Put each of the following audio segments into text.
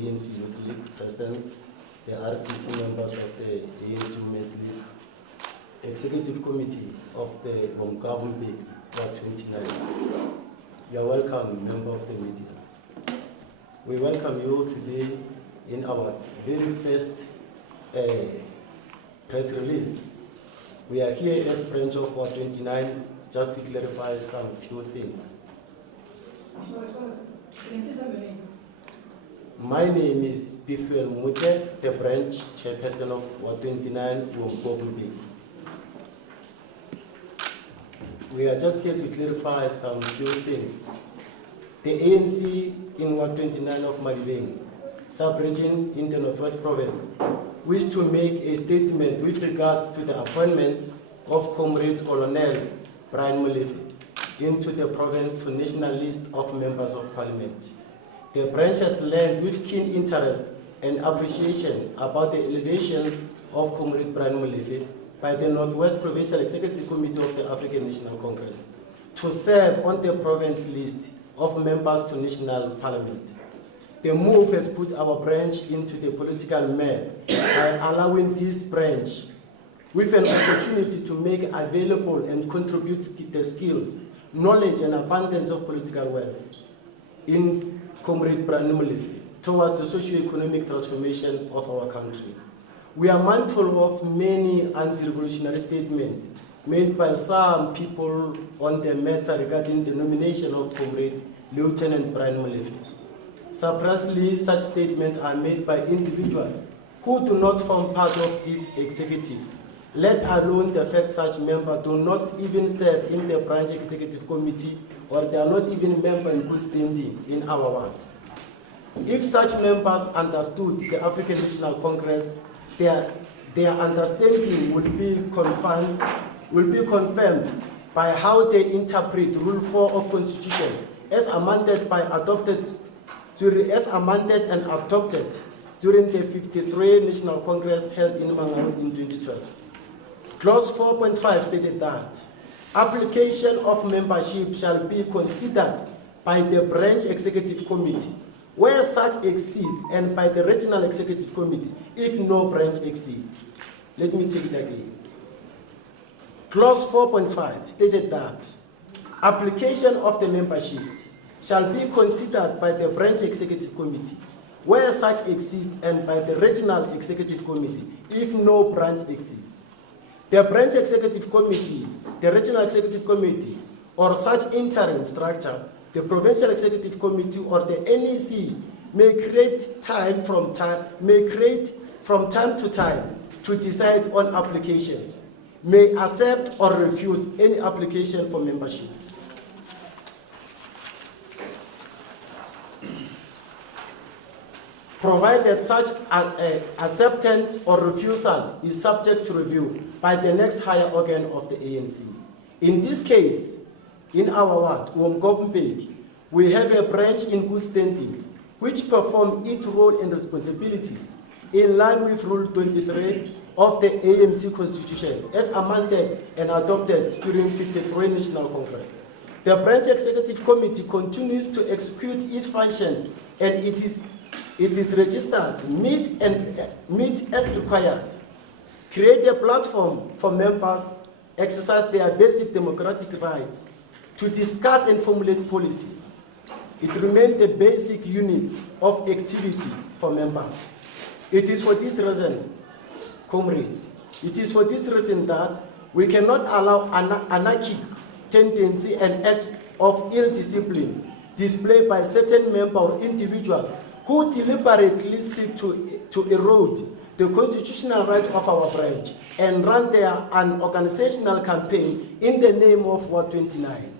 ANC Youth League present, the RTT members of the ANC Women's League, Executive Committee of the Ward 29. You are welcome, member of the media. We welcome you today in our very first press release. We are here as branch of Ward 29 just to clarify some few things. My name is Bifuel Mute, the branch chairperson of Ward 29, Ward. We are just here to clarify some few things. The ANC in Ward 29 of Malibeng, sub-region in the Northwest Province, wish to make a statement with regard to the appointment of Comrade Colonel Brian Molefe into the province to national list of members of parliament. The branch has learned with keen interest and appreciation about the elevation of Comrade Brian Molefe by the Northwest Provincial Executive Committee of the African National Congress to serve on the province list of members to national parliament. The move has put our branch into the political map by allowing this branch with an opportunity to make available and contribute the skills, knowledge and abundance of political wealth in Comrade Brian Molefe towards the socio-economic transformation of our country. We are mindful of many anti-revolutionary statements made by some people on the matter regarding the nomination of Comrade Lieutenant Brian Molefe. Surprisingly, such statements are made by individuals who do not form part of this executive, let alone the fact such members do not even serve in the branch executive committee or they are not even members in good standing in our ward. If such members understood the African National Congress, their understanding will be confirmed by how they interpret Rule 4 of Constitution as amended and adopted during the 53 National Congress held in Mangaung in 2012. Clause 4.5 stated that application of membership shall be considered by the branch executive committee where such exists and by the regional executive committee if no branch exists. Let me take it again. Clause 4.5 stated that application of the membership shall be considered by the branch executive committee where such exists and by the regional executive committee if no branch exists. The branch executive committee, the regional executive committee, or such interim structure, the provincial executive committee or the NEC may create from time to time to decide on application, may accept or refuse any application for membership. Provided such acceptance or refusal is subject to review by the next higher organ of the ANC. In this case, in our ward, Womgovmbeki, we have a branch in good standing which perform its role and responsibilities in line with Rule 23 of the ANC Constitution as amended and adopted during 53 National Congress. The branch executive committee continues to execute its function and it is registered, meet as required, create a platform for members, exercise their basic democratic rights, to discuss and formulate policy. It remains the basic unit of activity for members. It is for this reason, comrades, it is for this reason that we cannot allow anarchic tendency and acts of ill discipline displayed by certain members or individuals who deliberately seek to erode the constitutional right of our branch and run an organizational campaign in the name of Ward 29.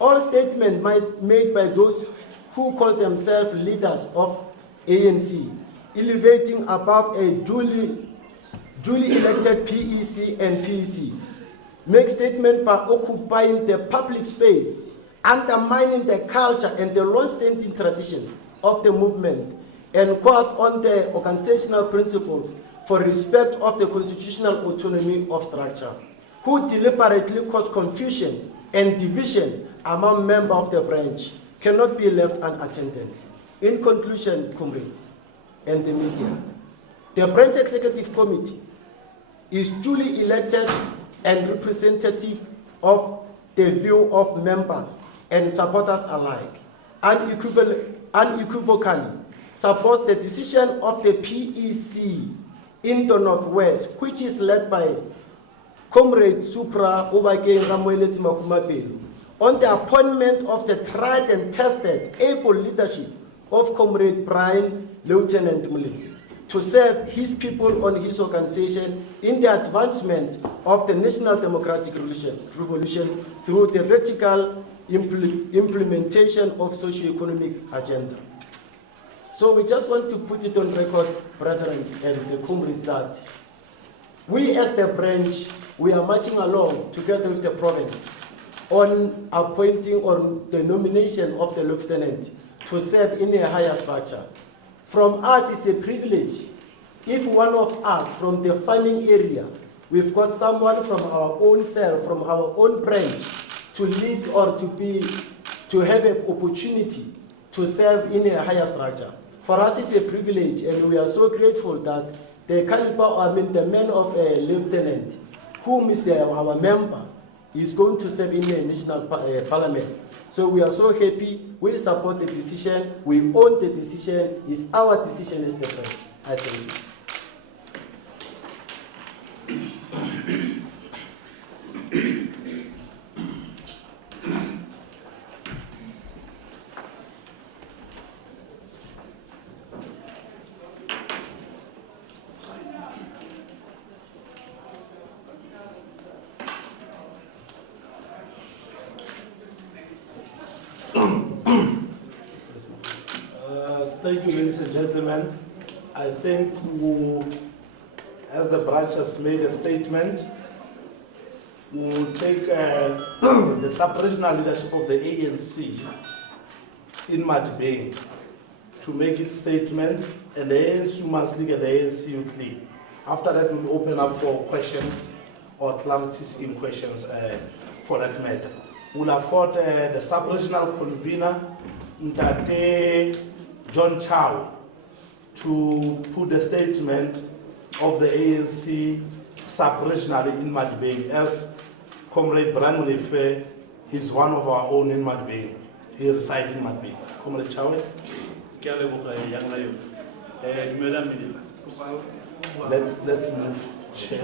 All statements made by those who call themselves leaders of ANC, elevating above a duly elected PEC and PEC, make statements by occupying the public space, undermining the culture and the long-standing tradition of the movement, and quote on the organizational principle for respect of the constitutional autonomy of structure, who deliberately cause confusion and division among members of the branch, cannot be left unattended. In conclusion, comrades and the media, the branch executive committee is duly elected and representative of the view of members and supporters alike, unequivocally supports the decision of the PEC in the Northwest, which is led by Comrade Supra Obakeng Ramoeletsi Makumapelo, on the appointment of the tried and tested, able leadership of Comrade Brian Lieutenant Molefe to serve his people on his organization in the advancement of the national democratic revolution through the radical implementation of socio-economic agenda. So we just want to put it on record, brethren and the comrades, that we as the branch, we are marching along together with the province on appointing or the nomination of the lieutenant to serve in a higher structure. From us, it's a privilege. If one of us from the farming area, we've got someone from our own cell, from our own branch, to lead or to have an opportunity to serve in a higher structure. For us, it's a privilege, and we are so grateful that the caliber, the man of a lieutenant, whom is our member, is going to serve in the national parliament. So we are so happy. We support the decision. We own the decision. It's our decision as the branch. I thank you. Thank you, ladies and gentlemen. I think as the branch has made a statement, we will take the sub-regional leadership of the ANC in Madibeng to make its statement, and the ANC must lead and the ANC youth lead. After that, we'll open up for questions or clarities in questions for that matter. We'll afford the sub-regional convener, Ntate John Chow, to put the statement of the ANC sub-regionally in Madibeng. As Comrade Brian Molefe is one of our own in Madibeng. He resides in Madibeng. Comrade Chow. Let's move. Chair.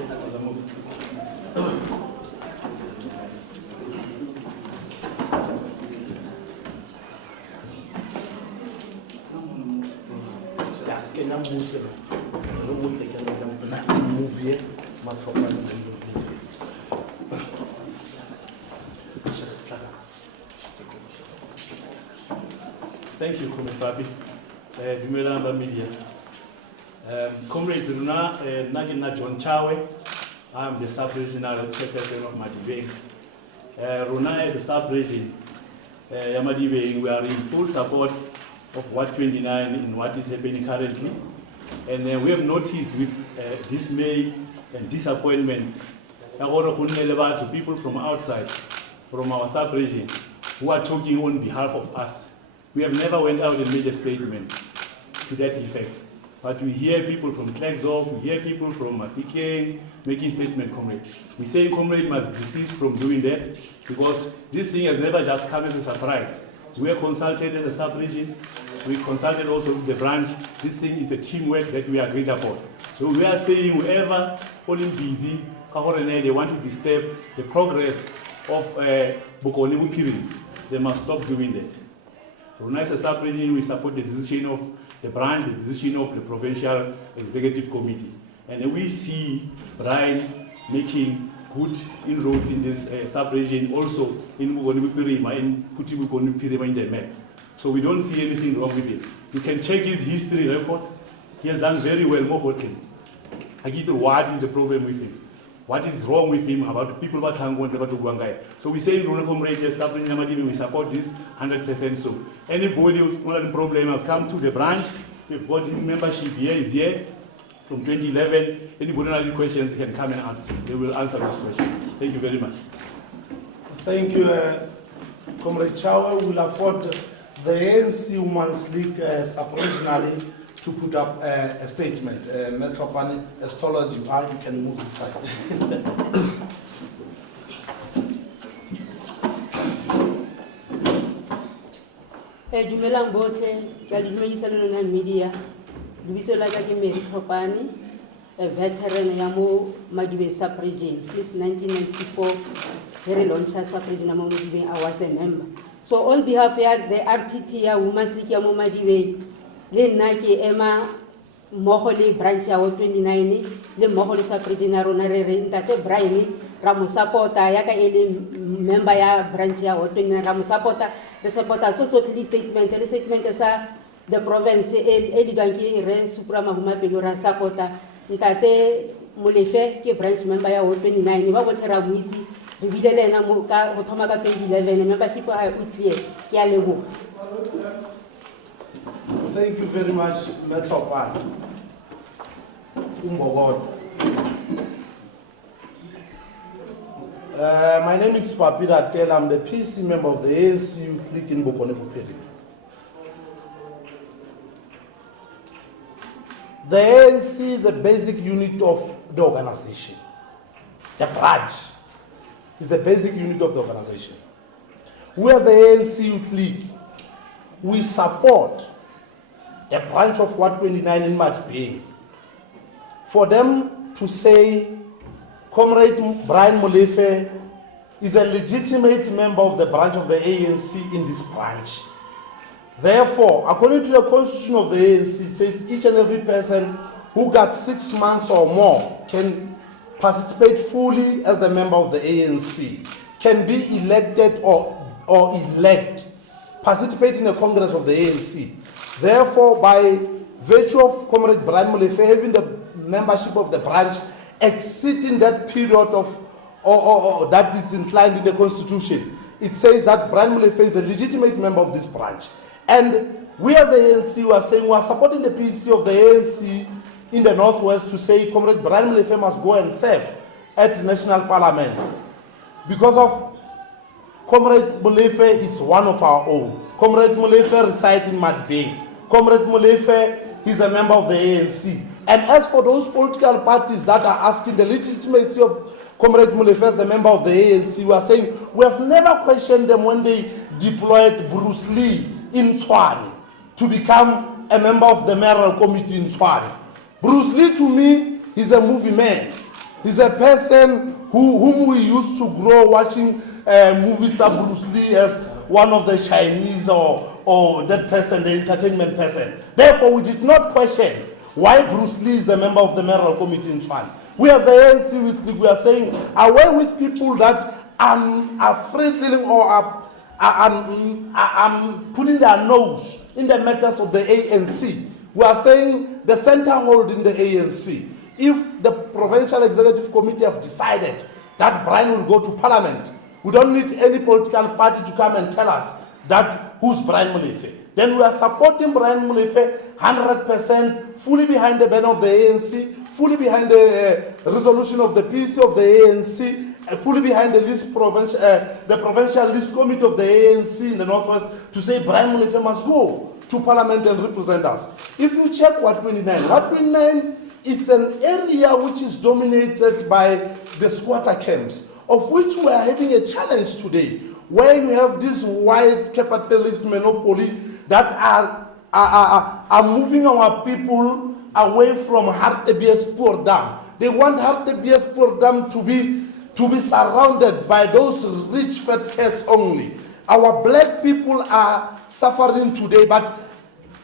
Thank you, Comrade Papi. Dumelamba Media. Comrades Runa, Nagina John Chawe. I'm the sub-regional chairperson of Madibeng. Runa is a sub-region. Madibeng, we are in full support of what 29 and what is happening currently. And we have noticed with dismay and disappointment to people from outside, from our sub-region, who are talking on behalf of us. We have never went out and made a statement to that effect. But we hear people from Klerksdorp, we hear people from Mafikeng making statement, comrade. We say comrade must desist from doing that because this thing has never just come as a surprise. We were consulted as a sub-region. We consulted also with the branch. This thing is a teamwork that we agreed upon. So we are saying whoever falling busy, they want to disturb the progress of Bokoni Mupirin, they must stop doing that. Runa is a sub-region, we support the decision of the branch, the decision of the provincial executive committee. And we see Brian making good inroads in this sub-region, also in Bokoni Mupirima, and putting Bokoni Mupirima in the map. So we don't see anything wrong with it. You can check his history record. He has done very well, more importantly. What is the problem with him? What is wrong with him about the people about Hangon, about Guangai? So we say in Runa Comrade, we support this 100%. So anybody who's got a problem has come to the branch. We've got this membership here, is here from 2011. Anybody have any questions can come and ask. They will answer this question. Thank you very much. Thank you, Comrade Chow. We'll afford the ANC Women's League sub-regionally to put up a statement. Metropani, as tall as you are, you can move inside. Dumelang bohle, ke a le dumedisa le lona media. Lebitso la ka ke Mary Tlhopane, a veteran ya mo Madibeng sub-region. Since 1994, very launcher sub-region ya mo Madibeng, I was a member. So on behalf of the RTT ya Women's League ya mo Madibeng, le nna ke ema mmogo le branch ya 29 le mmogo le sub-region ya rona re re ntate Brian ra mo supporta ya ka ele member ya branch ya 29 ra mo supporta re supporta tsotlhe statement sa the province e di banki re suprama huma pelo ra supporta ntate Molefe ke branch member ya 29 ba botlhe ra buitse re bile le ena mo ka go thoma ka 2011 membership ha o clear ke a leboga. Thank you very much, Metropan. My name is Papi Ratel. I'm the PC member of the ANC Youth League in Bokone Bupedi. The ANC is a basic unit of the organization. The branch is the basic unit of the organization. We as the ANC Youth League, we support the branch of 129 in Madibeng for them to say Comrade Brian Molefe is a legitimate member of the branch of the ANC in this branch. Therefore, according to the constitution of the ANC, it says each and every person who got 6 months or more can participate fully as the member of the ANC, can be elected or elect, participate in the Congress of the ANC. Therefore, by virtue of Comrade Brian Molefe having the membership of the branch exceeding that period of or that is inclined in the constitution, it says that Brian Molefe is a legitimate member of this branch. And we as the ANC are saying we are supporting the PC of the ANC in the Northwest to say Comrade Brian Molefe must go and serve at the National Parliament. Because of Comrade Molefe is one of our own. Comrade Molefe resides in Madibeng. Comrade Molefe is a member of the ANC. And as for those political parties that are asking the legitimacy of Comrade Molefe as the member of the ANC, we are saying we have never questioned them when they deployed Bruce Lee in Tshwane to become a member of the mayoral committee in Tshwane. Bruce Lee, to me, is a movie man. He's a person whom we used to grow watching movies of Bruce Lee as one of the Chinese or that person, the entertainment person. Therefore, we did not question why Bruce Lee is a member of the mayoral committee in Tshwane. We as the ANC, we are saying, away with people that are friendly or are putting their nose in the matters of the ANC. We are saying the center hold in the ANC. If the Provincial Executive Committee have decided that Brian will go to Parliament, we don't need any political party to come and tell us that who's Brian Molefe. Then we are supporting Brian Molefe 100%, fully behind the banner of the ANC, fully behind the resolution of the PC of the ANC, fully behind the provincial list committee of the ANC in the Northwest to say Brian Molefe must go to Parliament and represent us. If you check Ward 29 is an area which is dominated by the squatter camps, of which we are having a challenge today, where you have this white capitalist monopoly that are moving our people away from Hartbeespoort Dam. They want Hartbeespoort Dam to be surrounded by those rich fat cats only. Our black people are suffering today, but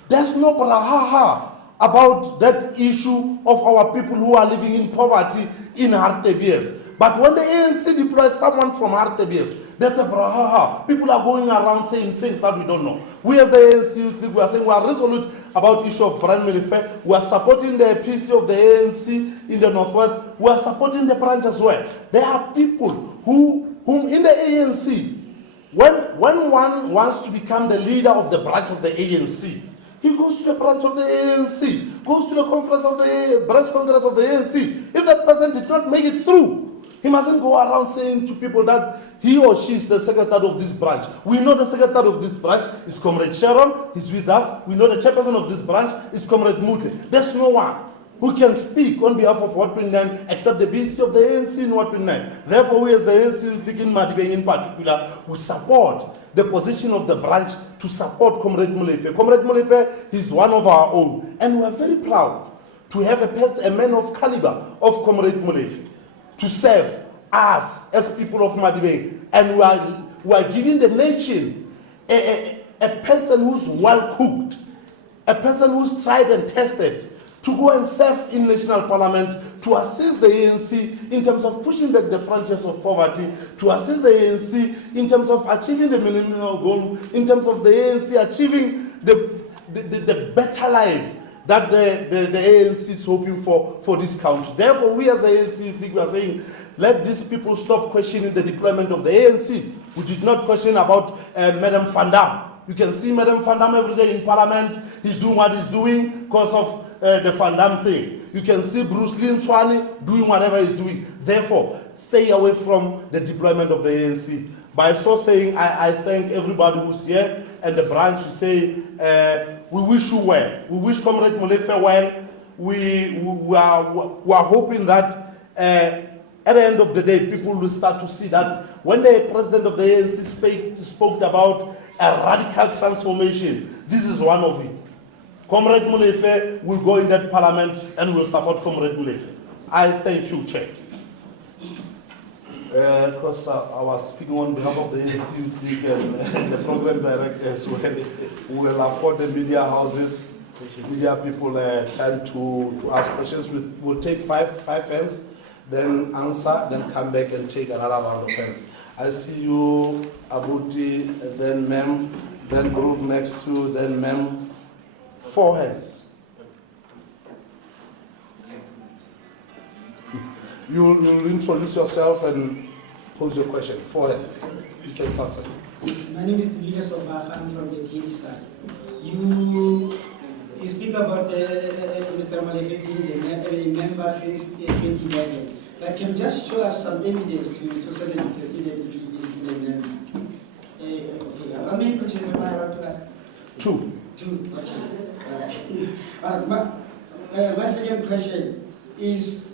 there's no brahaha about that issue of our people who are living in poverty in Hartbees. But when the ANC deploys someone from Hartbees, there's a brahaha. People are going around saying things that we don't know. We as the ANC, we are saying we are resolute about the issue of Brian Molefe. We are supporting the PC of the ANC in the Northwest. We are supporting the branch as well. There are people whom in the ANC, when one wants to become the leader of the branch of the ANC, he goes to the branch of the ANC, goes to the conference of the branch congress of the ANC. If that person did not make it through, He mustn't go around saying to people that he or she is the secretary of this branch. We know the secretary of this branch is Comrade Sharon, he's with us. We know the chairperson of this branch is Comrade Mute. There's no one who can speak on behalf of Ward 29 except the BC of the ANC in Ward 29. Therefore, we as the ANC in Madibeng in particular, we support the position of the branch to support Comrade Molefe. Comrade Molefe is one of our own, and we are very proud to have a man of caliber of Comrade Molefe to serve us as people of Madibeng. And we are giving the nation a person who's well cooked, a person who's tried and tested, to go and serve in national parliament, to assist the ANC in terms of pushing back the frontiers of poverty, to assist the ANC in terms of achieving the millennial goal, in terms of the ANC achieving the better life that the ANC is hoping for this country. Therefore, we as the ANC think we are saying, let these people stop questioning the deployment of the ANC. We did not question about Madam Van Dam. You can see Madam Van Dam every day in parliament. He's doing what he's doing because of the Van Dam thing. You can see Bruce Lin Swani doing whatever he's doing. Therefore, stay away from the deployment of the ANC. By so saying, I thank everybody who's here, and the branch to say, we wish you well. We wish Comrade Molefe well. We are hoping that at the end of the day, people will start to see that when the president of the ANC spoke about a radical transformation, this is one of it. Comrade Molefe will go in that parliament and will support Comrade Molefe. I thank you, Chair. Because I was speaking on behalf of the ANC and the program director as well. We will afford the media houses, media people time to ask questions. We'll take five hands, then answer, then come back and take another round of hands. I see you, Abuti, then Mem, then group next to, then Mem. 4 hands. You'll introduce yourself and pose your question. 4 hands. You can start, sir. My name is Julius Oba. I'm from the Daily side. You speak about Mr. Molefe being a member since 2011. But can you just show us some evidence so that you can see that he's been a member? Okay. How many questions am I about to ask? 2. 2. Okay. My second question is,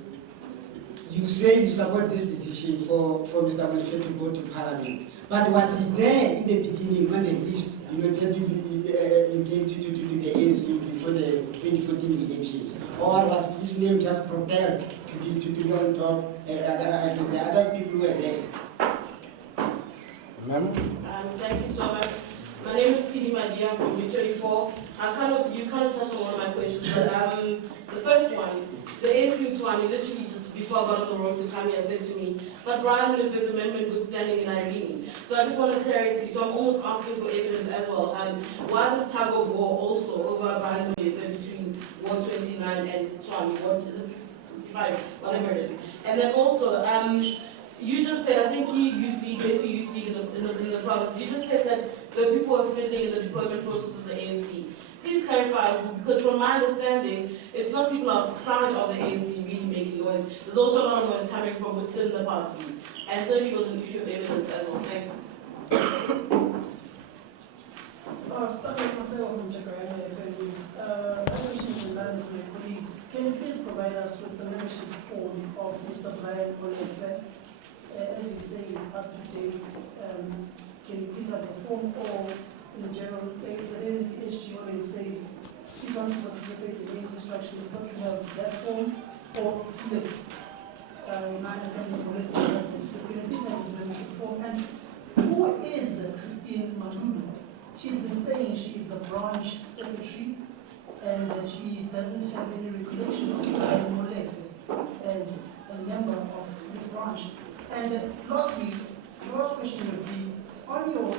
you say you support this decision for Mr. Molefe to go to Parliament, but was he there in the beginning when the list, you came to the ANC before the 2014 elections, or was his name just propelled to be on top and the other people who were there? Ma'am? Thank you so much. My name is Tini Madia from B24. You kind of touched on one of my questions, but the first one, the ANC one, literally just before I got on the road to come here and said to me, but Brian Molefe's amendment good standing in Irene. So I just wanted clarity, so I'm almost asking for evidence as well. Why this tug of war also over Brian Molefe between 129 and Twami? What is it, 65, whatever it is. And then also, you just said, I think you used the youth league in the province, you just said that the people are fiddling in the deployment process of the ANC. Please clarify, because from my understanding, it's not people outside of the ANC really making noise. There's also a lot of noise coming from within the party. And thirdly was an issue of evidence as well. Thanks. Can you please provide us with the membership form of Mr. Brian Molefe? As you say, it's up to date. Can you please have a form, or in general, there is SGO and says if one was participate in any instruction, it's got to have that form or slip. My understanding of Molefe is so can you please have his membership form? And who is Christine Malulu? She's been saying she is the branch secretary, and she doesn't have any recollection of Brian Molefe as a member of this branch. And lastly, the last question would be, on your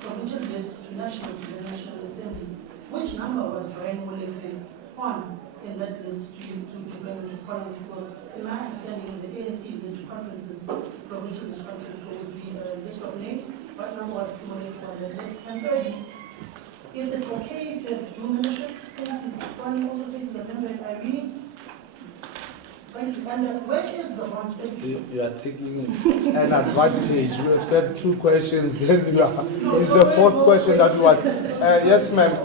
provincial list to the National Assembly, which number was Brian Molefe on in that list to implement his parliament? Because in my understanding, in the ANC list conferences, provincial list conference, there would be a list of names. What number was Molefe on that list? And thirdly, is it okay to have dual membership since his party also says he's a member of Irene? Thank you. And where is the branch secretary? You are taking an advantage. We have said 2 questions, then it's the 4th question that you want. Yes, ma'am.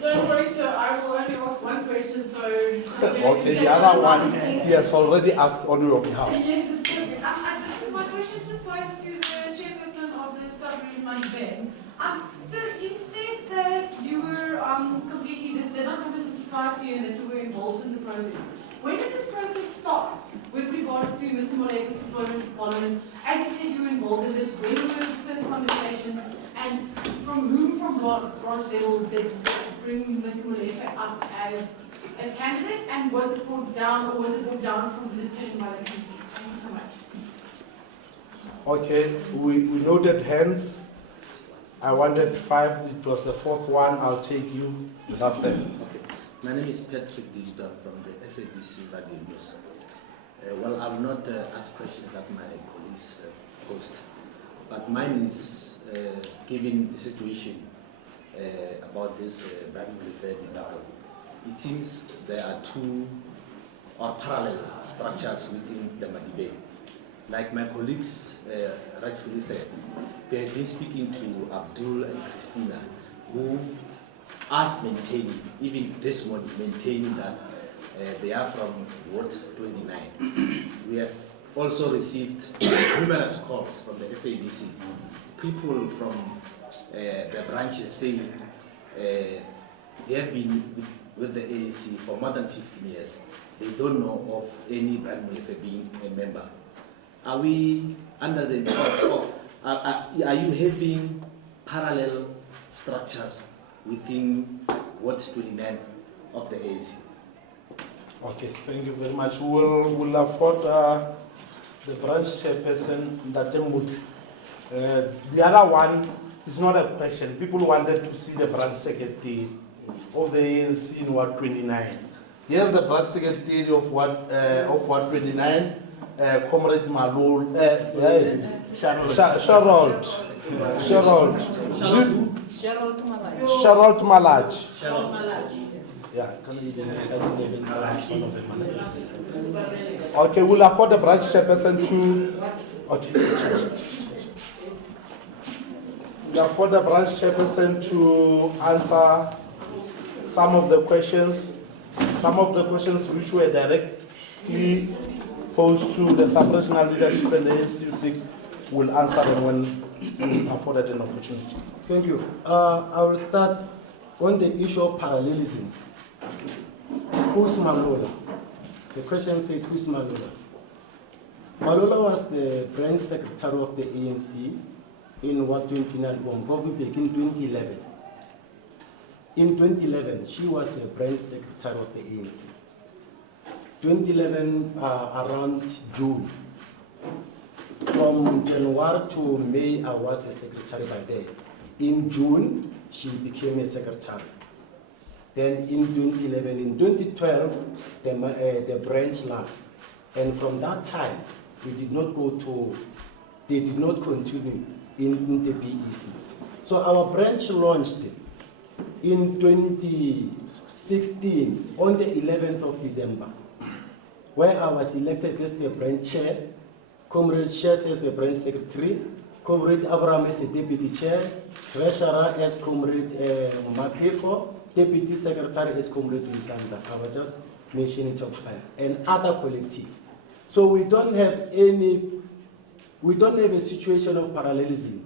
Don't worry, sir. I will only ask one question, so... Okay, the other one he has already asked on your behalf. Yes, it's perfect. My question just goes to the chairperson of the sub-region money bank. So you said that you were completely, they're not going to be a surprise for you and that you were involved in the process. When did this process start with regards to Mr. Molefe's deployment to Parliament? As you said, you were involved in this. When were the first conversations? And from whom from what branch level did bring Mr. Molefe up as a candidate? And was it brought down, or was it brought down from the decision by the PC? Thank you so much. Okay, we noted hands. I wanted 5, it was the 4th one. I'll take you last time. Okay. My name is Patrick Dijda from the SABC Radio News. Well, I will not ask questions that my colleagues posed, but mine is given the situation about this Brian Molefe debacle. It seems there are 2 or parallel structures within the debate. Like my colleagues rightfully said, they have been speaking to Abdul and Christina, who are maintaining, even this morning, maintaining that they are from Ward 29. We have also received numerous calls from the SABC, people from the branches saying they have been with the ANC for more than 15 years. They don't know of any Brian Molefe being a member. Are we under the or are you having parallel structures within Ward 29 of the ANC? Okay, thank you very much. We'll afford the branch chairperson, Ndatemut. The other one is not a question. People wanted to see the branch secretary of the ANC in Ward 29. Here's the branch secretary of Ward 29, Comrade Malol, Sherald. Sherald Malaj. Yeah, okay, we'll afford the branch chairperson to. Okay. We'll afford the branch chairperson to answer some of the questions. Some of the questions which were directly posed to the sub-regional leadership and the ANC, will answer them when afforded an opportunity. Thank you. I will start on the issue of parallelism. Who's Malola? The question said, who's Malola? Malola was the branch secretary of the ANC in Ward 29 government in 2011. In 2011, she was a branch secretary of the ANC. 2011, around June. From January to May, I was a secretary by then. In June, she became a secretary. Then in 2011, in 2012, the branch lapsed. And from that time, they did not continue in the BEC. So our branch launched in 2016, on the 11th of December, where I was elected as the branch chair, Comrade Shes as the branch secretary, Comrade Abraham as the deputy chair, treasurer as Comrade Mapefo, deputy secretary as Comrade Usanda. I was just mentioning top 5, and other collective. So we don't have a situation of parallelism.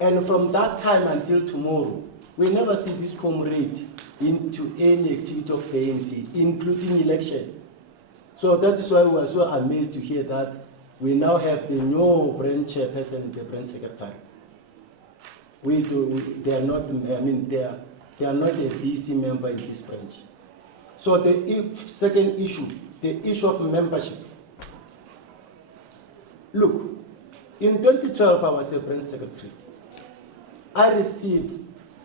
And from that time until tomorrow, we never see this comrade into any activity of the ANC, including election. So that is why we are so amazed to hear that we now have the new branch chairperson, the branch secretary. They are not. They are not a BC member in this branch. So the second issue, the issue of membership. Look, in 2012, I was a branch secretary. I received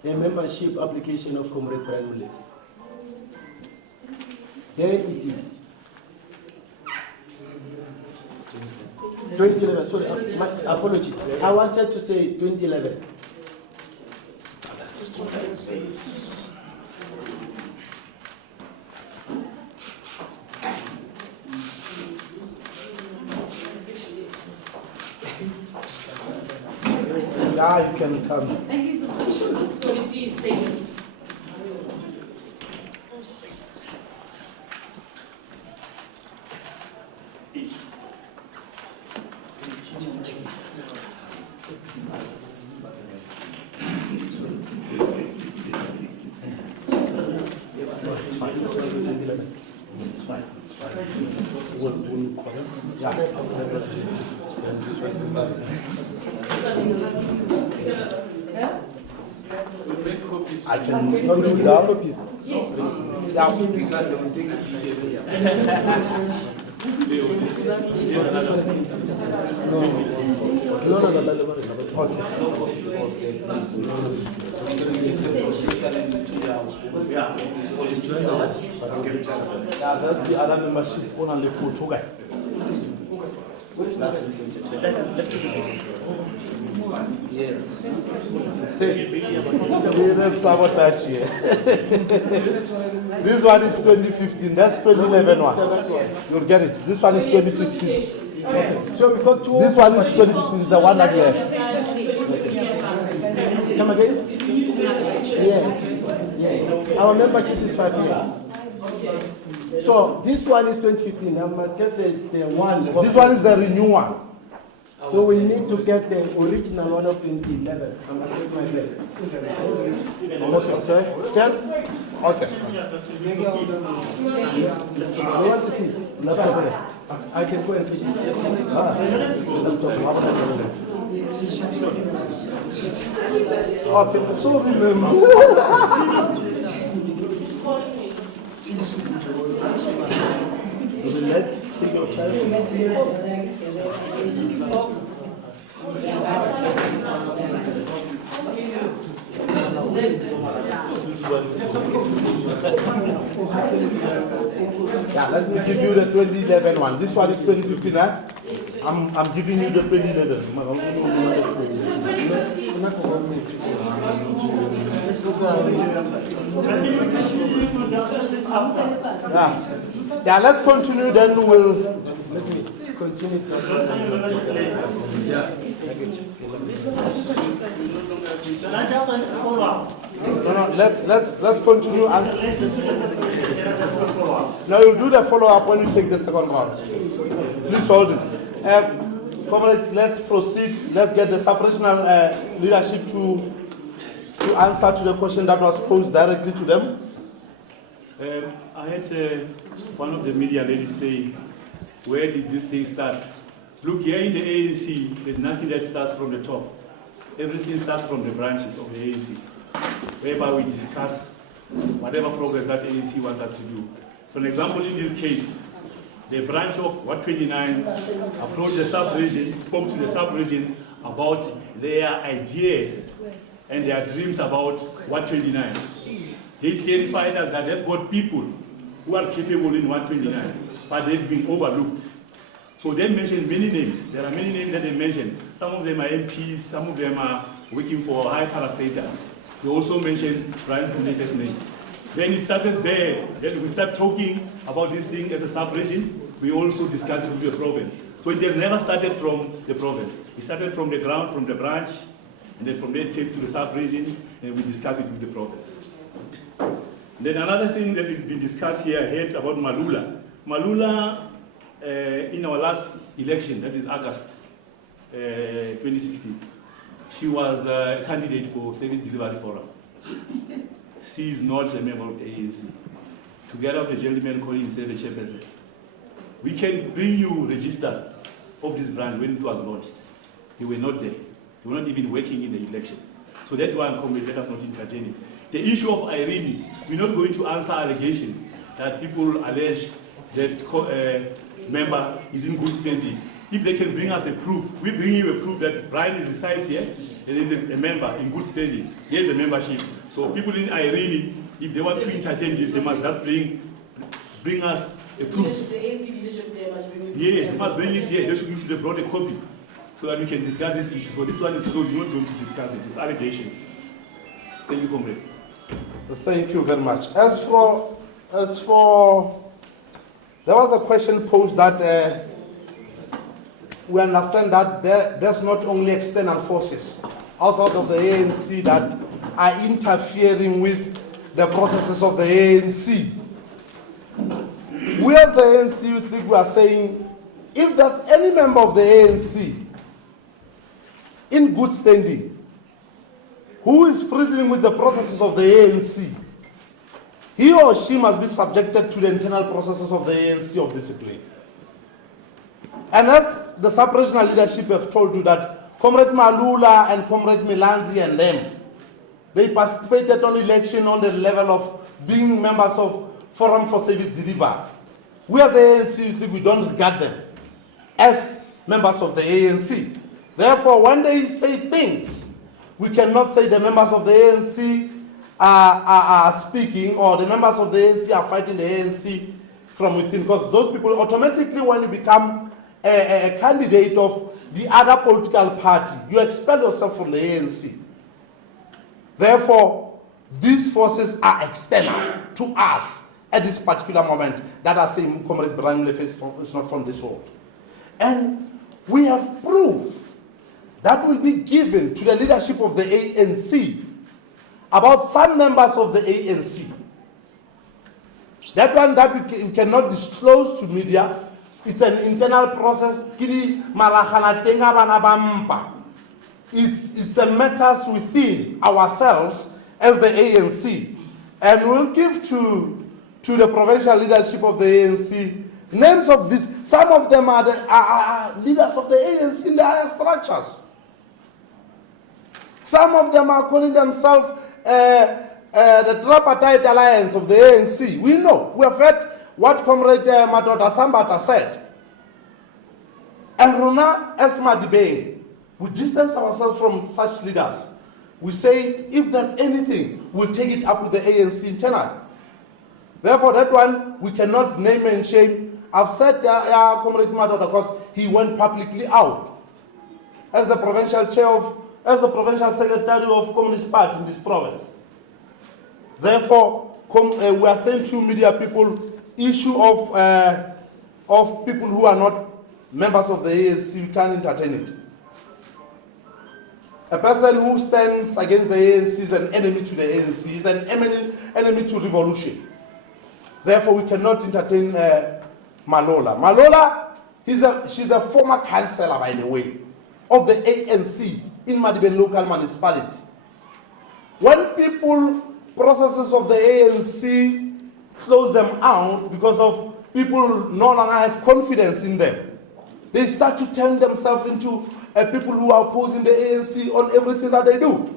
a membership application of Comrade Brian Molefe. There it is. 2011, sorry, my apology. I wanted to say 2011. Let's do like this. Yeah, you can come. Thank you so much. So with these statements. I can give you the copies. Yeah, that's the other membership on the photo guy. That's sabotage here. This one is 2015. That's 2011 one. You'll get it. This one is 2015. So we got two. This one is 2015. Is the one that we have. Come again? Yes. Our membership is 5 years. So this one is 2015. I must get the one. This one is the renew one. So we need to get the original one of 2011. I must take my place. Okay. Can? Okay. I want to see. Laptop. I can go and fish it. Okay. So remember. Let's take your time. Yeah, let me give you the 2011 one. This one is 2015, huh? I'm giving you the 2011. Yeah, let's continue, then we'll... Let me continue. No, let's continue. Now you'll do the follow-up when you take the second round. Please hold it. Comrades, let's proceed. Let's get the sub-regional leadership to answer to the question that was posed directly to them. I had one of the media ladies say, where did this thing start? Look, here in the ANC, there's nothing that starts from the top. Everything starts from the branches of the ANC, whereby we discuss whatever progress that the ANC wants us to do. For example, in this case, the branch of What 29 approached the sub-region, spoke to the sub-region about their ideas and their dreams about What 29. They clarified us that they've got people who are capable in 129, but they've been overlooked. So they mentioned many names. There are many names that they mentioned. Some of them are MPs, some of them are working for high parastatals. They also mentioned Brian Molefe's name. Then it started there. Then we start talking about this thing as a sub-region. We also discuss it with the province. So it has never started from the province. It started from the ground, from the branch, and then from there it came to the sub-region, and we discussed it with the province. Then another thing that we've been discussed here, I heard about Malula. Malula, in our last election, that is August 2016, she was a candidate for Service Delivery Forum. She is not a member of the ANC. Together with the gentleman calling himself a chairperson. We can bring you registered of this brand when it was launched. They were not there. They were not even working in the elections. So that one, let us not entertain it. The issue of Irene, we're not going to answer allegations that people allege that member is in good standing. If they can bring us a proof, we bring you a proof that Brian resides here, and is a member in good standing. Here's the membership. So people in Irene, if they want to entertain this, they must just bring us a proof. The ANC leadership there must bring it. Yes, they must bring it here. You should have brought a copy so that we can discuss this issue. So this one is closed. You're not going to discuss it. It's allegations. Thank you, comrade. Thank you very much. As for, there was a question posed that we understand that there's not only external forces outside of the ANC that are interfering with the processes of the ANC. We as the ANC Youth League, we are saying, if there's any member of the ANC in good standing who is fiddling with the processes of the ANC, he or she must be subjected to the internal processes of the ANC of discipline. And as the sub-regional leadership have told you that Comrade Malula and Comrade Milanzi and them, they participated on election on the level of being members of Forum for Service Delivered. We as the ANC, we don't regard them as members of the ANC. Therefore, when they say things, we cannot say the members of the ANC are speaking, or the members of the ANC are fighting the ANC from within, because those people automatically, when you become a candidate of the other political party, you expel yourself from the ANC. Therefore, these forces are external to us at this particular moment. That are saying Comrade Brian Molefe is not from this world. And we have proof that will be given to the leadership of the ANC about some members of the ANC. That one that we cannot disclose to media. It's an internal process. It's a matters within ourselves as the ANC. And we'll give to the provincial leadership of the ANC names of these. Some of them are leaders of the ANC in the higher structures. Some of them are calling themselves the tripartite alliance of the ANC. We know. We have heard what Comrade Madota Sambata said. And Rona, as Madibeng, we distance ourselves from such leaders. We say, if there's anything, we'll take it up with the ANC internal. Therefore, that one, we cannot name and shame. I've said Comrade Madota because he went publicly out as the provincial secretary of Communist Party in this province. Therefore, we are saying to media people, issue of people who are not members of the ANC, we can't entertain it. A person who stands against the ANC is an enemy to the ANC, is an enemy to revolution. Therefore, we cannot entertain Malola. Malola, she's a former councillor, by the way, of the ANC in Madibeng local municipality. When people, processes of the ANC, close them out because of people no longer have confidence in them, they start to turn themselves into people who are opposing the ANC on everything that they do.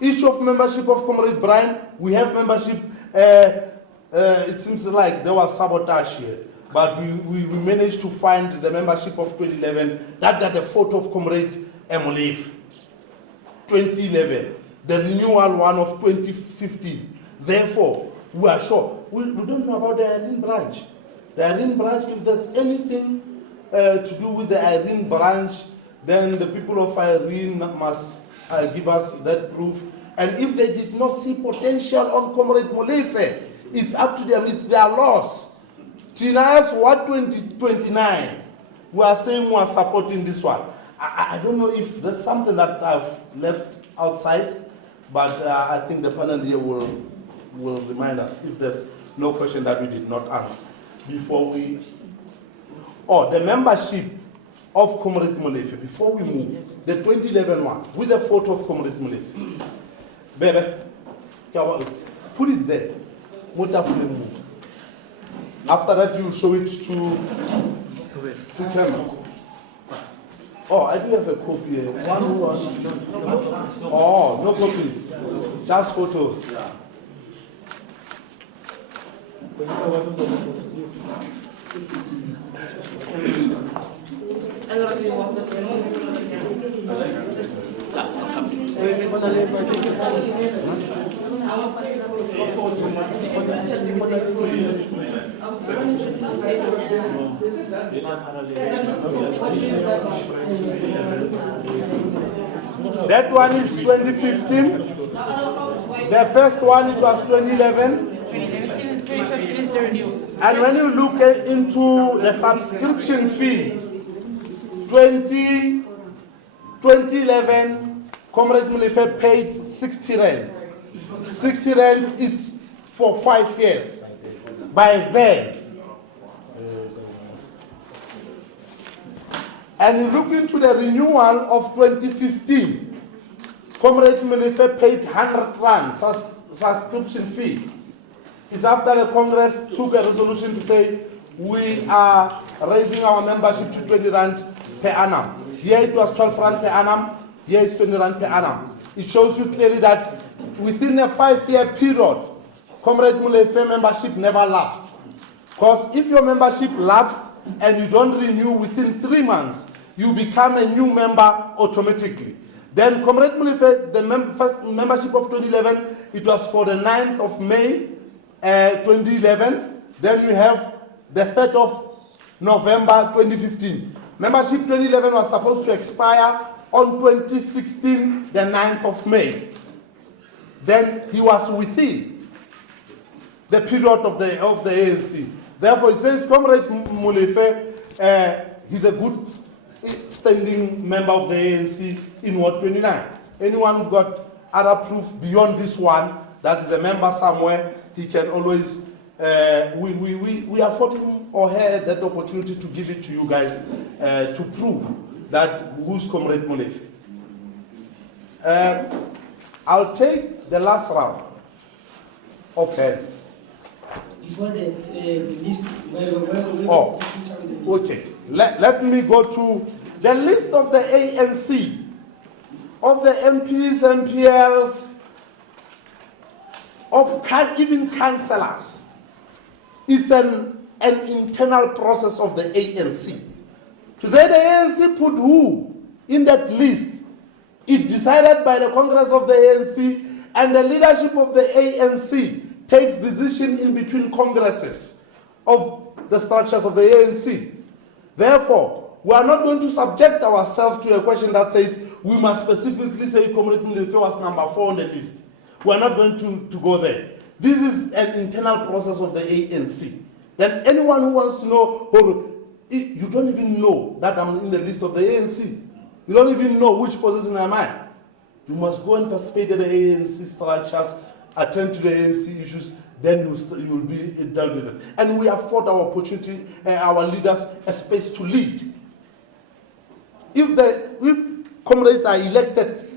Issue of membership of Comrade Brian, we have membership. It seems like there was sabotage here, but we managed to find the membership of 2011. That got a photo of Comrade Molefe, 2011. The renewal one of 2015. Therefore, we are sure. We don't know about the Irene branch. The Irene branch, if there's anything to do with the Irene branch, then the people of Irene must give us that proof. And if they did not see potential on Comrade Molefe, it's up to them, it's their loss. Tina's what 2029, we are saying we are supporting this one. I don't know if there's something that I've left outside, but I think the panel here will remind us if there's no question that we did not answer before we. Or the membership of Comrade Molefe, before we move, the 2011 one, with a photo of Comrade Molefe. Bebe, put it there. Move. After that, you show it to camera. Oh, I do have a copy here. One who was. Oh, no copies. Just photos. Yeah. That one is 2015. The first one, it was 2011. And when you look into the subscription fee, 2012 2011, Comrade Molefe paid 60 rand. 60 rand is for 5 years. By then, and you look into the renewal of 2015, Comrade Molefe paid 100 rand subscription fee. It's after the Congress took a resolution to say we are raising our membership to 20 rand per annum. Here it was 12 rand per annum, here it's 20 rand per annum. It shows you clearly that within a 5-year period, Comrade Molefe membership never lapsed. Because if your membership lapsed and you don't renew within 3 months, you become a new member automatically. Then Comrade Molefe, the first membership of 2011, it was for the 9th of May 2011. Then you have the 3rd of November 2015. Membership 2011 was supposed to expire on 2016, the 9th of May. Then he was within the period of the ANC. Therefore, it says Comrade Molefe, he's a good standing member of the ANC in Ward 29. Anyone who got other proof beyond this one, that is a member somewhere, he can always, we afford him or her that opportunity to give it to you guys to prove that who's Comrade Molefe. I'll take the last round of hands. Before the list, Okay. Let me go to the list of the ANC, of the MPs, MPLs, of even councillors. It's an internal process of the ANC. To say the ANC put who in that list, it's decided by the Congress of the ANC, and the leadership of the ANC takes decision in between congresses of the structures of the ANC. Therefore, we are not going to subject ourselves to a question that says we must specifically say Comrade Molefe was number 4 on the list. We are not going to go there. This is an internal process of the ANC. Then anyone who wants to know, you don't even know that I'm in the list of the ANC. You don't even know which position am I. You must go and participate in the ANC structures, attend to the ANC issues, then you'll be dealt with it. And we afford our opportunity, our leaders, a space to lead. If comrades are elected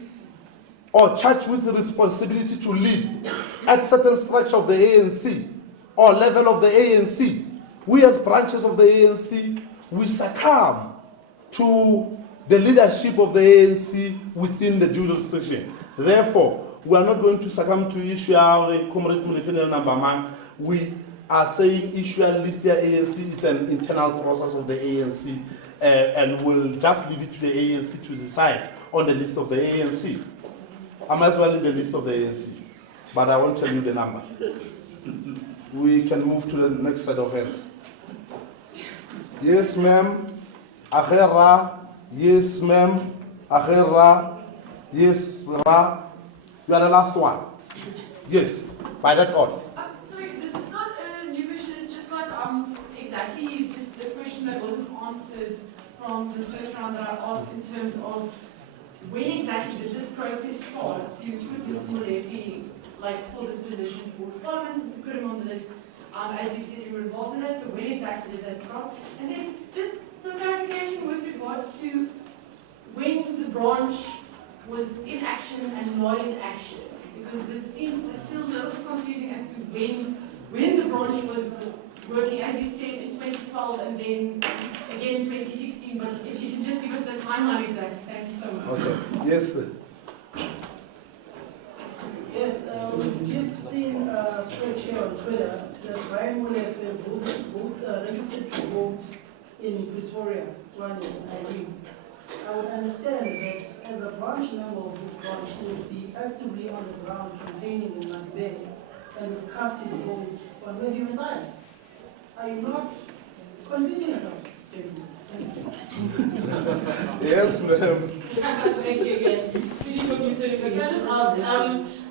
or charged with the responsibility to lead at certain structure of the ANC or level of the ANC, we as branches of the ANC, we succumb to the leadership of the ANC within the jurisdiction. Therefore, we are not going to succumb to issue our Comrade Molefe number man. We are saying issue a list here ANC is an internal process of the ANC, and we'll just leave it to the ANC to decide on the list of the ANC. I'm as well in the list of the ANC, but I won't tell you the number. We can move to the next set of hands. Yes, ma'am. Akhera. Yes, ma'am. Akhera. Yes, Ra. You are the last one. Yes, by that order. Sorry, this is not a new question. It's just like exactly just the question that wasn't answered from the first round that I asked in terms of when exactly did this process start to put Mr. Molefe like for this position for Parliament to put him on the list? As you said, you were involved in that. So when exactly did that start? And then just some clarification with regards to when the branch was in action and not in action, because it feels a little confusing as to when the branch was working, as you said, in 2012 and then again in 2016, but if you can just give us the timeline exactly. Thank you so much. Okay. Yes, sir. Yes, just seen a search here on Twitter that Brian Molefe registered to vote in Pretoria, running, I think. I would understand that as a branch member of this branch, he would be actively on the ground campaigning in Mandela and would cast his vote on where he resides. Are you not confusing yourselves, gentlemen? Thank you. Yes, ma'am. Thank you again. Can I just ask,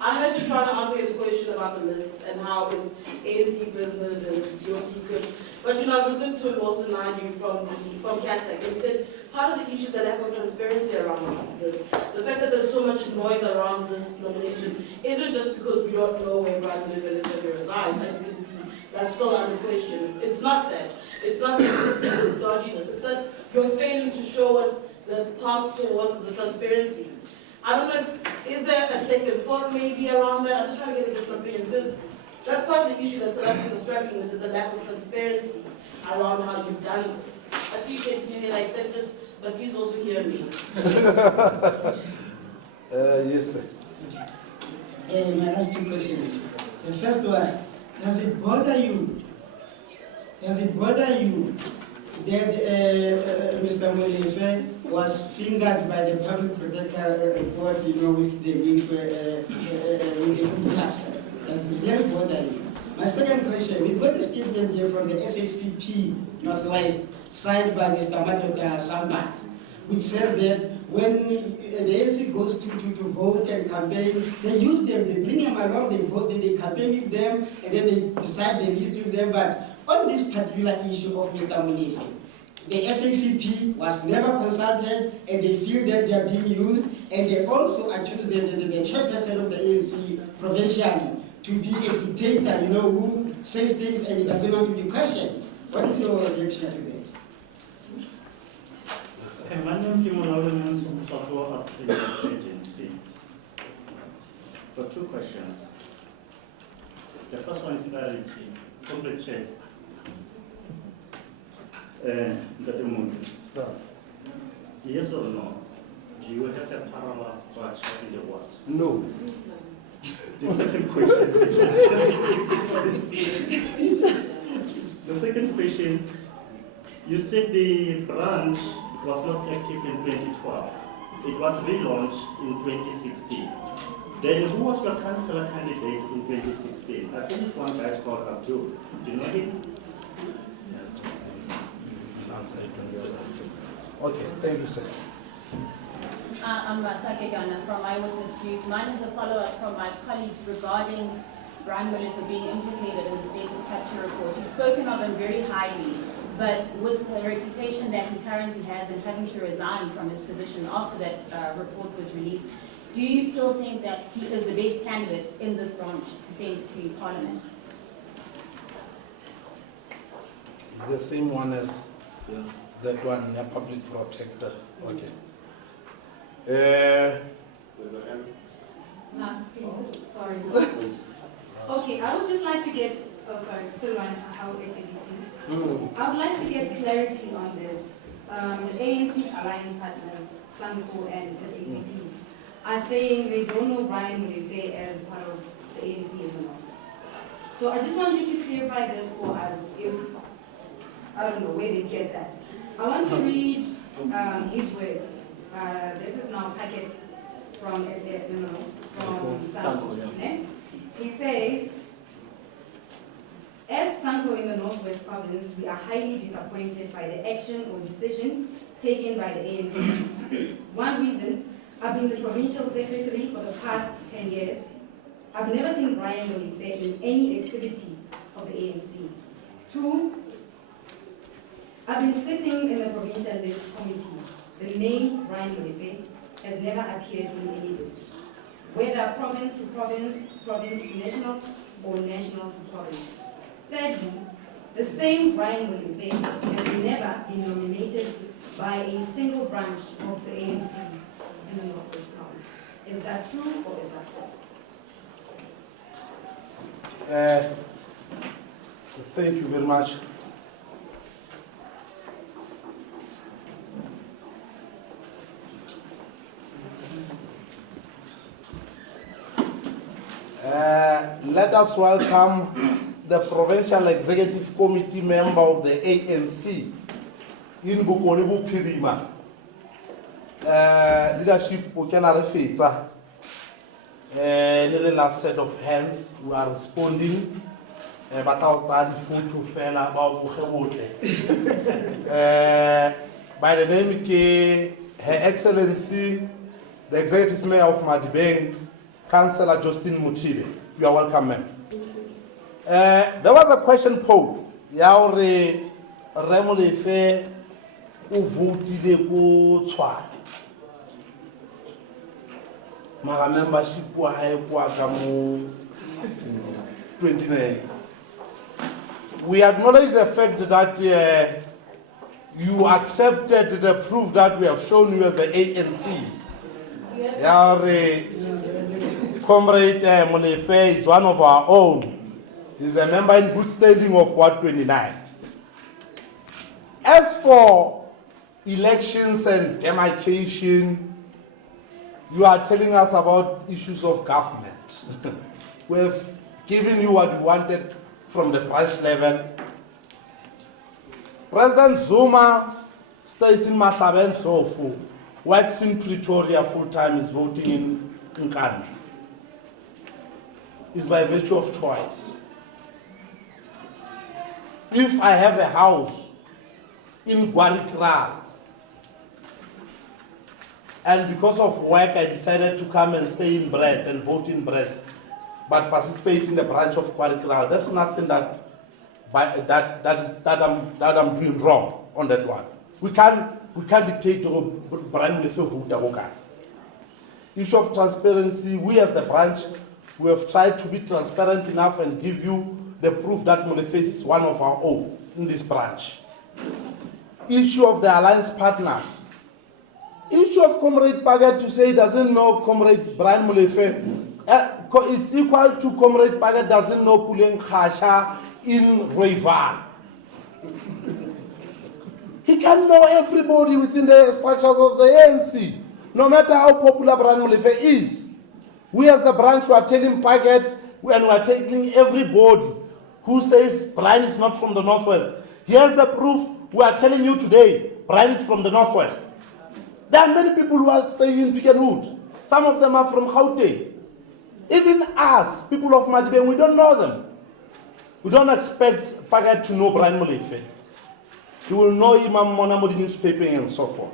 I heard you trying to answer his question about the lists and how it's ANC business and it's your secret. But you know, I was listening to Lawson Naidu from CASAC, and he said part of the issue is the lack of transparency around this. The fact that there's so much noise around this nomination isn't just because we don't know where Brian Molefe is going to resign. As you can see, that's still under question. It's not that. It's not that there's dodginess. It's that you're failing to show us the path towards the transparency. I don't know if, is there a second thought maybe around that? I'm just trying to get a different opinion, because that's part of the issue that South Africans are struggling with, is the lack of transparency around how you've done this. I see you shaking your head, I accept it, but please also hear me. Yes, sir. My last two questions. The first one, does it bother you that Mr. Molefe was fingered by the public protector report, you know, with the link with the class? Does it really bother you? My second question, we've got a statement here from the SACP Northwest, signed by Mr. Madoda Samba, which says that when the ANC goes to vote and campaign, they use them, they bring them along, they vote, they campaign with them, and then they decide they list with them. But on this particular issue of Mr. Molefe, the SACP was never consulted, and they feel that they are being used, and they also accuse the chairperson of the ANC provincially to be a dictator, you know, who says things and he doesn't want to be questioned. What is your reaction to that? My name is Molawi African Agency. Got two questions. The first one is clarity. Comrade Chair. Sir. Yes or no? Do you have a parallel structure in the what? No. The second question. The second question, you said the branch was not active in 2012. It was relaunched in 2016. Then who was your councillor candidate in 2016? I think it's one guy called Abdul. Do you know him? Yeah, just answer it when you're okay, thank you, sir. I'm Sake Gana from Eyewitness News. Mine is a follow-up from my colleagues regarding Brian Molefe being implicated in the state of capture report. You've spoken of him very highly, but with the reputation that he currently has and having to resign from his position after that report was released, do you still think that he is the best candidate in this branch to send to Parliament? It's the same one as that one, a public protector. Okay. Last, please. Sorry. Okay, I would just like to get, oh sorry, Silwan, how SABC. I would like to get clarity on this. The ANC's alliance partners, SANCO and SACP, are saying they don't know Brian Molefe as part of the ANC in the Northwest. So I just want you to clarify this for us, if, I don't know where they get that. I want to read his words. This is now a packet from Sanko. He says, as Sanko in the Northwest Province, we are highly disappointed by the action or decision taken by the ANC. One reason, I've been the provincial secretary for the past 10 years. I've never seen Brian Molefe in any activity of the ANC. Two, I've been sitting in the provincial list committee. The name Brian Molefe has never appeared in any list, whether province to province, province to national, or national to province. Thirdly, the same Brian Molefe has never been nominated by a single branch of the ANC in the Northwest Province. Is that true or is that false? Thank you very much. Let us welcome the Provincial Executive Committee member of the ANC in Bokone Bophirima. Leadership Bokena Refeta. The last set of hands who are responding. But outside photo fella about by the name Her Excellency the Executive Mayor of Madibeng, Councillor Justine Mutibe. You are welcome, ma'am. There was a question posed. Yaure Molefe uvutile ku Tshwane. Mara membership wa hae kwa kamu 29. We acknowledge the fact that you accepted the proof that we have shown you as the ANC. Comrade Molefe is one of our own. He's a member in good standing of Ward 29. As for elections and demarcation, you are telling us about issues of government. We've given you what we wanted from the branch level. President Zuma stays in Mahlaben Hlofu, works in Pretoria full-time, is voting in eNCA. It's by virtue of choice. If I have a house in Gwarikral, and because of work I decided to come and stay in Brett and vote in Brett, but participate in the branch of Gwarikral, that's nothing that I'm doing wrong on that one. We can't dictate to Brian Molefe vote. Issue of transparency, we as the branch, we have tried to be transparent enough and give you the proof that Molefe is one of our own in this branch. Issue of the alliance partners. Issue of Comrade Paget to say doesn't know Comrade Brian Molefe. It's equal to Comrade Paget doesn't know Puleng Khasha in Roival. He can know everybody within the structures of the ANC, no matter how popular Brian Molefe is. We as the branch, we are telling Paget, and we are telling everybody who says Brian is not from the Northwest. Here's the proof we are telling you today, Brian is from the Northwest. There are many people who are staying in Pikenwood. Some of them are from Gauteng. Even us, people of Madibeng, we don't know them. We don't expect Paget to know Brian Molefe. He will know Imam Monamodi newspaper and so forth.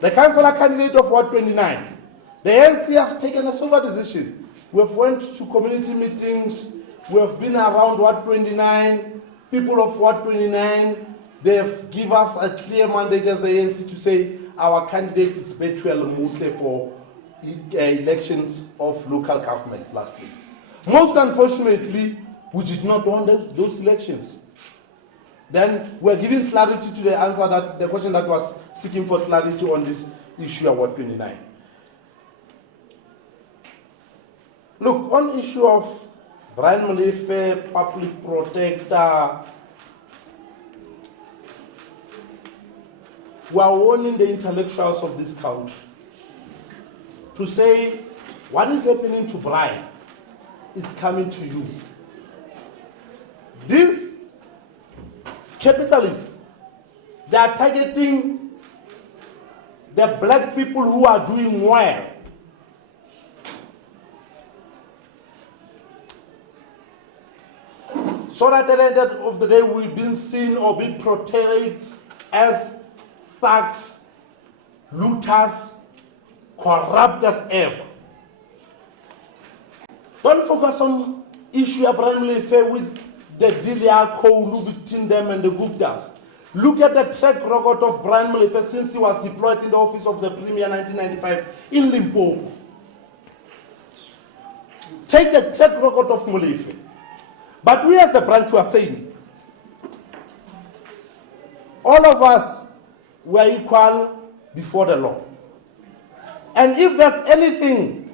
The councillor candidate of Ward 29. The ANC have taken a sober decision. We have went to community meetings. We have been around Ward 29. People of Ward 29, they have given us a clear mandate as the ANC to say our candidate is Betuel Mutle for elections of local government last year. Most unfortunately, we did not want those elections. Then we're giving clarity to the answer that the question that was seeking for clarity on this issue of Ward 29. Look, on issue of Brian Molefe, public protector, we are warning the intellectuals of this country to say what is happening to Brian is coming to you. These capitalists, they are targeting the black people who are doing well. So that at the end of the day, we've been seen or been portrayed as thugs, looters, corrupt as ever. Don't focus on issue of Brian Molefe with the Delia Koulu between them and the Guptas. Look at the track record of Brian Molefe since he was deployed in the office of the Premier in 1995 in Limpopo. Take the track record of Molefe. But we as the branch are saying, all of us were equal before the law. And if there's anything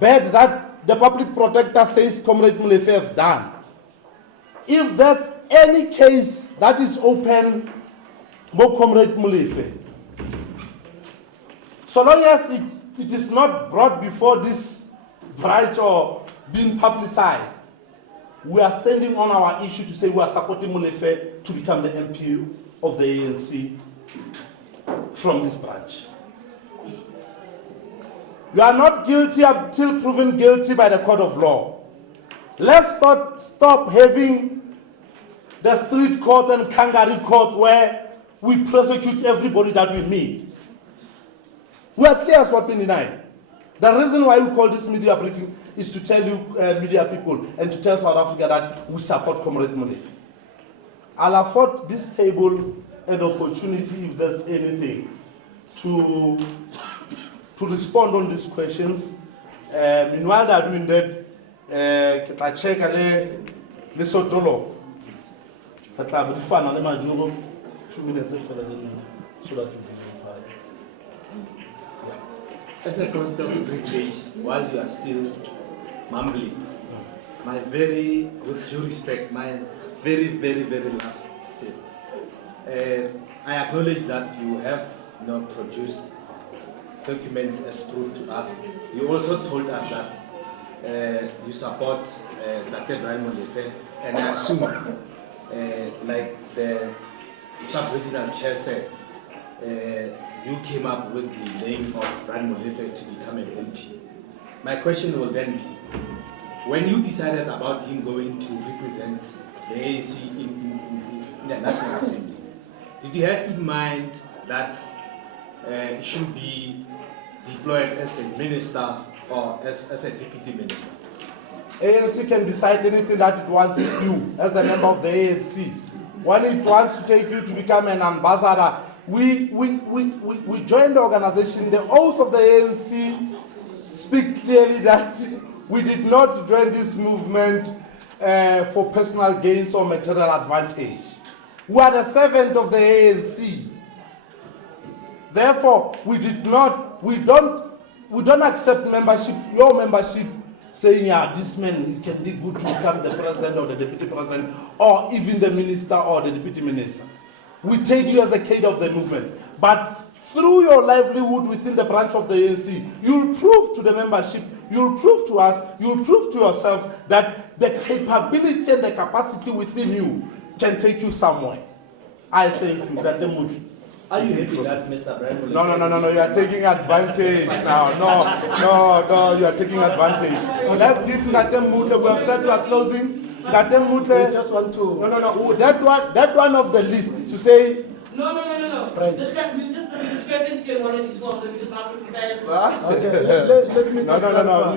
bad that the public protector says Comrade Molefe have done, if there's any case that is open for Comrade Molefe, so long as it is not brought before this branch or being publicized, we are standing on our issue to say we are supporting Molefe to become the MP of the ANC from this branch. You are not guilty until proven guilty by the court of law. Let's stop having the street courts and kangaroo courts where we prosecute everybody that we meet. We are clear as what 29. The reason why we call this media briefing is to tell you, media people, and to tell South Africa that we support Comrade Molefe. I'll afford this table an opportunity, if there's anything, to respond on these questions. Meanwhile, they're doing that. Kita check le sotolo. Kita briefan ale majuro 2 minutes for the so that we can. As a point of privilege, while you are still mumbling, with due respect, my very last say. I acknowledge that you have not produced documents as proof to us. You also told us that you support Dr. Brian Molefe, and I assume, like the sub-regional chair said, you came up with the name of Brian Molefe to become an MP. My question will then be, when you decided about him going to represent the ANC in the National Assembly, did you have in mind that he should be deployed as a minister or as a deputy minister? ANC can decide anything that it wants to do as the member of the ANC. When it wants to take you to become an ambassador, we joined the organization. The oath of the ANC speak clearly that we did not join this movement for personal gains or material advantage. We are the servant of the ANC. Therefore, we don't accept membership, your membership, saying, yeah, this man can be good to become the president or the deputy president or even the minister or the deputy minister. We take you as a cadre of the movement. But through your livelihood within the branch of the ANC, you'll prove to the membership, you'll prove to us, you'll prove to yourself that the capability and the capacity within you can take you somewhere. I thank you. That the mood. Are you happy that Mr. Brian Molefe? No, you are taking advantage now. No, you are taking advantage. Let's give Natem Mute. We have said we are closing. Natem Mute. Just want to. No. That one of the list to say. No. Right. There's just a discrepancy in one of these forms, and we just ask the clarity. Okay, let me just. No.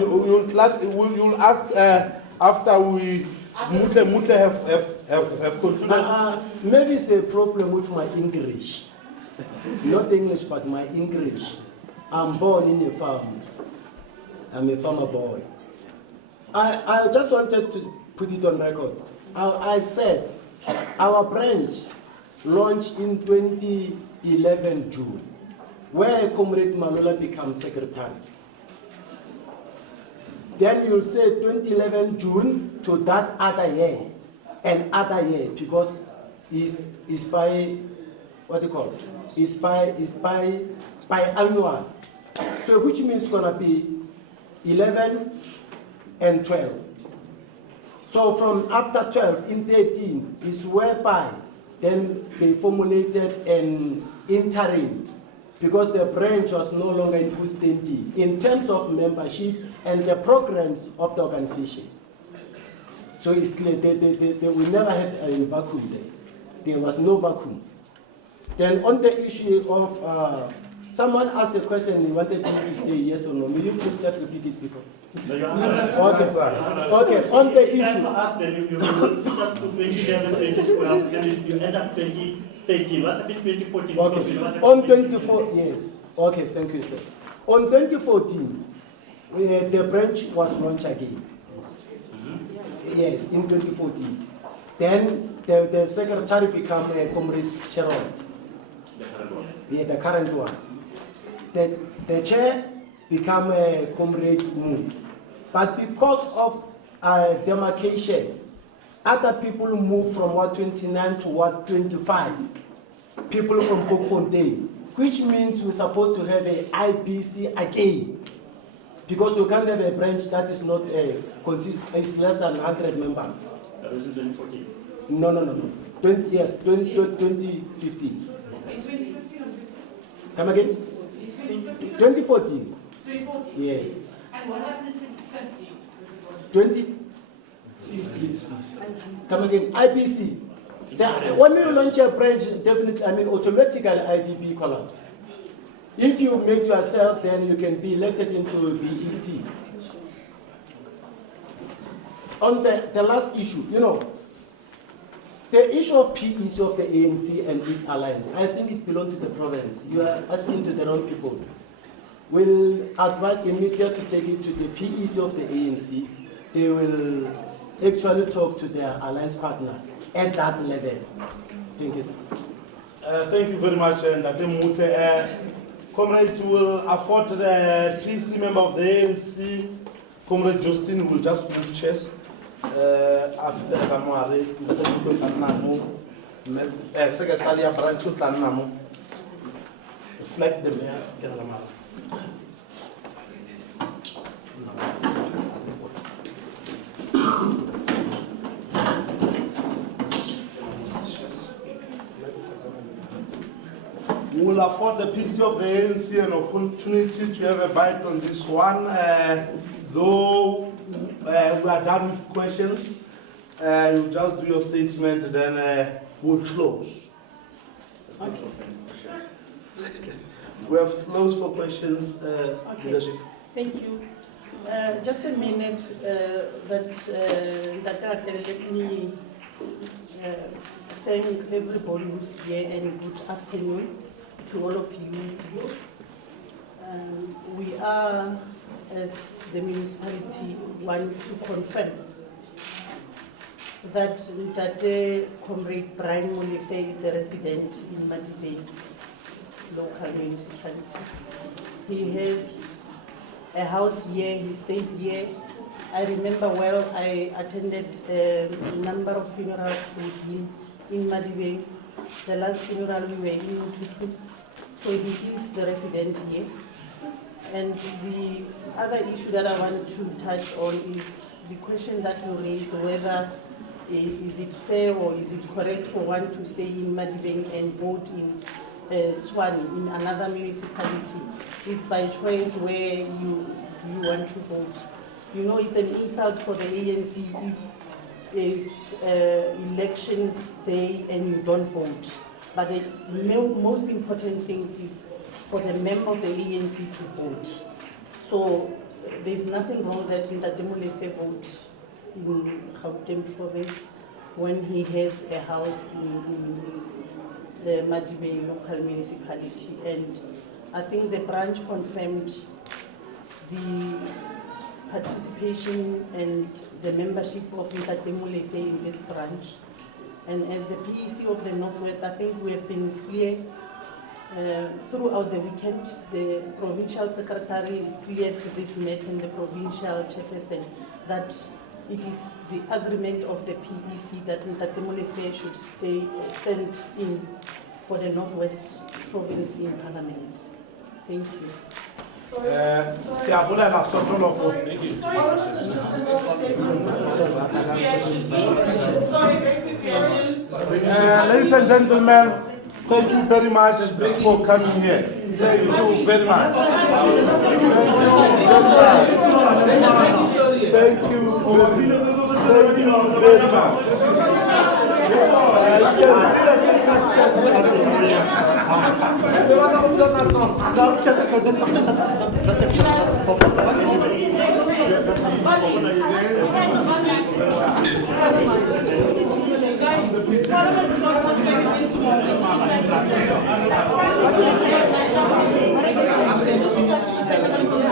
You'll ask after we. Mute have concluded. Maybe it's a problem with my English. Not English, but my English. I'm born in a farm. I'm a farmer boy. I just wanted to put it on record. I said our branch launched in 2011 June, where Comrade Malola becomes secretary. Then you'll say 2011 June to that other year, and other year, because it's by, what do you call it? It's by annual. So which means it's gonna be 11 and 12. So from after 12 in 13 is whereby then they formulated an interim, because the branch was no longer in full standing in terms of membership and the programs of the organization. So it's clear we never had a vacuum there. There was no vacuum. Then on the issue of, someone asked a question, he wanted me to say yes or no. Will you please just repeat it before? No, you answered. Okay, on the issue. You asked them, you just put 2011, 2012, then you end up 2013. What happened in 2014? Okay, on 2014, yes. Okay, thank you, sir. On 2014, the branch was launched again. Yes, in 2014. Then the secretary became Comrade Sherrod. Yeah, the current one. The chair became Comrade Moon. But because of demarcation, other people moved from what 29 to what 25. People from Kokfontein, which means we're supposed to have a IBC again. Because you can't have a branch that is not is less than 100 members. That was in 2014. No. 2015. Come again? 2014. Yes. And what happened in 2015? Please. Come again. IBC. When you launch a branch, definitely, automatically IDB collapse. If you make yourself, then you can be elected into BEC. On the last issue, the issue of PEC of the ANC and its alliance, I think it belongs to the province. You are asking to the wrong people. We'll advise the media to take it to the PEC of the ANC. They will actually talk to their alliance partners at that level. Thank you, sir. Thank you very much, Dr. Mute. Comrades will afford the PEC member of the ANC, Comrade Justin, will just move chairs. After the Gamari, Secretary of Branch Tanamo, reflect the mayor, Galamara. We will afford the PC of the ANC an opportunity to have a bite on this one. Though we are done with questions, you just do your statement, then we'll close. Okay. We have closed for questions, leadership. Thank you. Just a minute, that let me thank everybody who's here and good afternoon to all of you. We are, as the municipality, want to confirm that Comrade Brian Molefe is the resident in Madibe local municipality. He has a house here, he stays here. I remember well, I attended a number of funerals with him in Madibe. The last funeral we were in Ututu. So he is the resident here. And the other issue that I want to touch on is the question that you raised, whether is it fair or is it correct for one to stay in Madibeng and vote in Tshwane, in another municipality? Is by choice where you want to vote. It's an insult for the ANC if it's elections day and you don't vote. But the most important thing is for the member of the ANC to vote. So there's nothing wrong that Dr. Molefe vote in Gauteng province when he has a house in the Madibe local municipality. And I think the branch confirmed the participation and the membership of Dr. Molefe in this branch. And as the PEC of the Northwest, I think we have been clear throughout the weekend. The provincial secretary cleared this matter and the provincial chairperson that it is the agreement of the PEC that Dr. Molefe should stand in for the Northwest province in Parliament. Thank you. Sorry, very quick reaction. Ladies and gentlemen, thank you very much for coming here. Thank you very much. Thank you very much. You can see